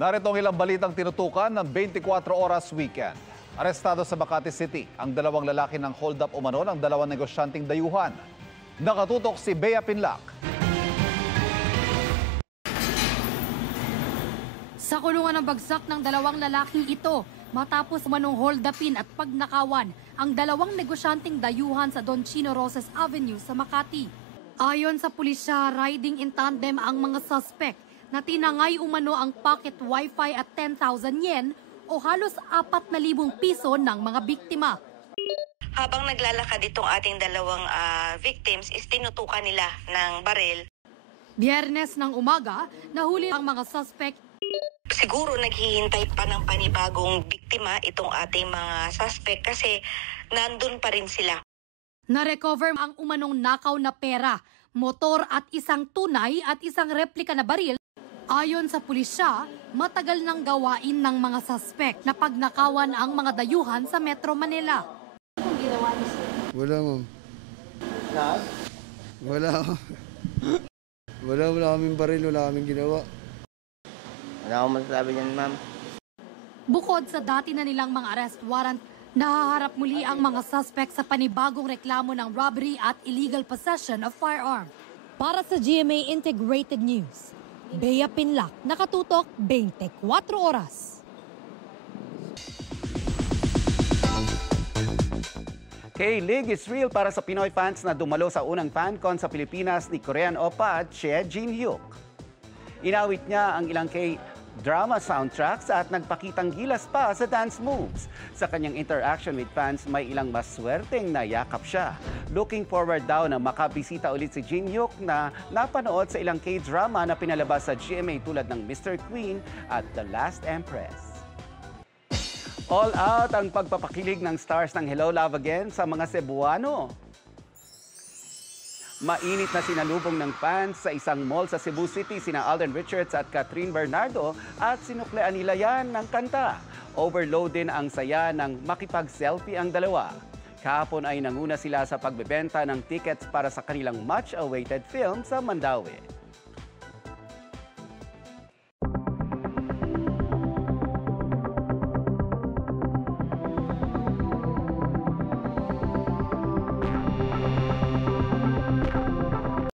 Narito ang ilang balitang tinutukan ng 24 oras weekend. Arestado sa Makati City ang dalawang lalaki ng hold-up umano ng dalawang negosyanteng dayuhan. Nakatutok si Bea Pinlac. Sa kulungan ng bagsak ng dalawang lalaking ito matapos umanong hold-upin at pagnakawan ang dalawang negosyanteng dayuhan sa Don Chino Roses Avenue sa Makati. Ayon sa pulisya, riding in tandem ang mga suspect na tinangay umano ang pocket wifi at 10,000 yen o halos 4,000 piso ng mga biktima. Habang naglalakad itong ating dalawang victims, is tinutukan nila ng baril. Biyernes ng umaga, nahuli ang mga suspect. Siguro naghihintay pa ng panibagong biktima itong ating mga suspect kasi nandun pa rin sila. Na-recover ang umanong nakaw na pera, motor at isang tunay at isang replika na baril. Ayon sa pulisya, matagal nang gawain ng mga suspect na pagnakawan ang mga dayuhan sa Metro Manila. Anong ginawa niyo, sir? Wala, ma'am. Wala. Wala kaming baril, wala kaming ginawa. Wala akong masasabi niyan, ma'am. Bukod sa dati na nilang mga arrest warrant, nahaharap muli ang mga suspect sa panibagong reklamo ng robbery at illegal possession of firearm. Para sa GMA Integrated News, Bea Pinlac, nakatutok 24 oras. K-League is real para sa Pinoy fans na dumalo sa unang FanCon sa Pilipinas ni Korean oppa Che Jin-hyuk. Inawit niya ang ilang K-drama soundtracks at nagpakitang gilas pa sa dance moves. Sa kanyang interaction with fans, may ilang maswerteng nayakap siya. Looking forward daw na makabisita ulit si Jin-hyuk na napanood sa ilang K-drama na pinalabas sa GMA tulad ng Mr. Queen at The Last Empress. All out ang pagpapakilig ng stars ng Hello Love Again sa mga Cebuano. Mainit na sinalubong ng fans sa isang mall sa Cebu City sina Alden Richards at Catherine Bernardo at sinuklean nila yan ng kanta. Overload din ang saya ng makipag-selfie ang dalawa. Kahapon ay nanguna sila sa pagbebenta ng tickets para sa kanilang much-awaited film sa Mandaue.